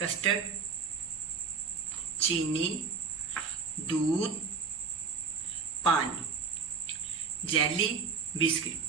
Custard, चीनी, दूध, पानी, जेली, बिस्किट।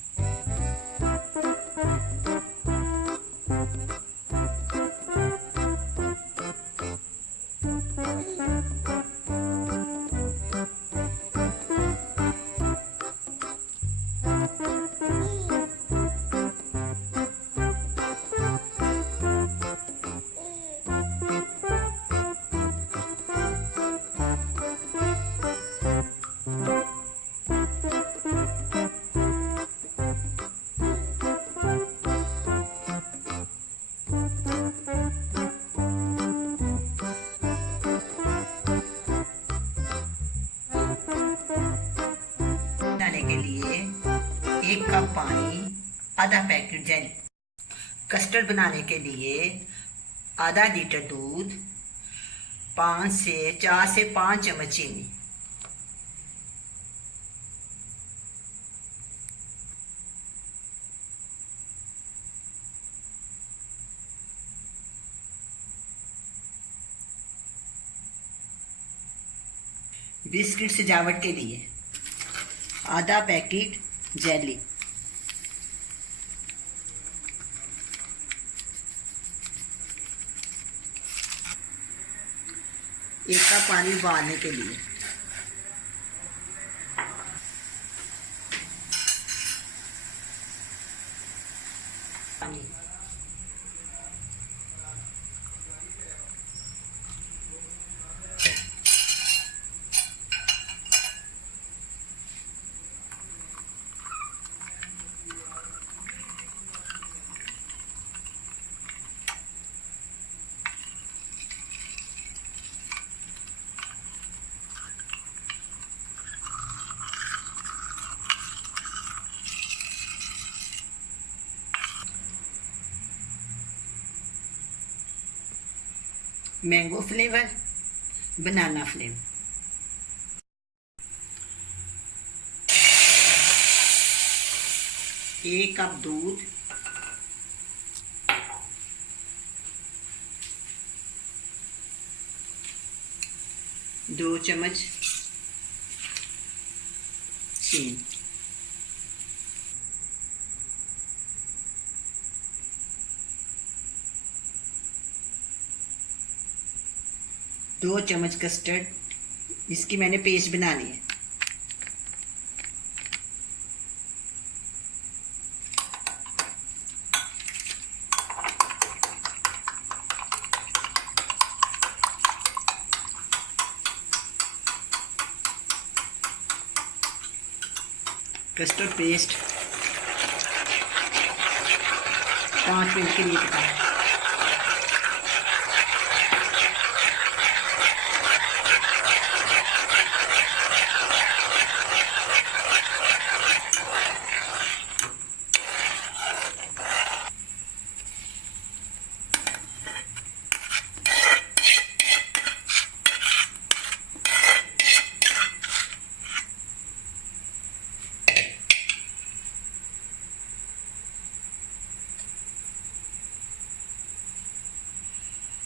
बनाने के लिए 1 कप पानी, आधा पैकेट जेली। कस्टर्ड बनाने के लिए आधा लीटर दूध, 4 से 5 चम्मच चीनी। बिस्किट सजावट के लिए आधा पैकेट जेली, एक कप पानी उबालने के लिए, पानी, मैंगो फ्लेवर, बनाना फ्लेवर। एक कप दूध, दो चम्मच चीनी, दो चम्मच कस्टर्ड, इसकी मैंने पेस्ट बनानी है। कस्टर्ड पेस्ट 5 मिनट के लिए पकाएं।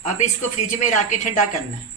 अब इसको फ्रिज में रख के ठंडा करना है।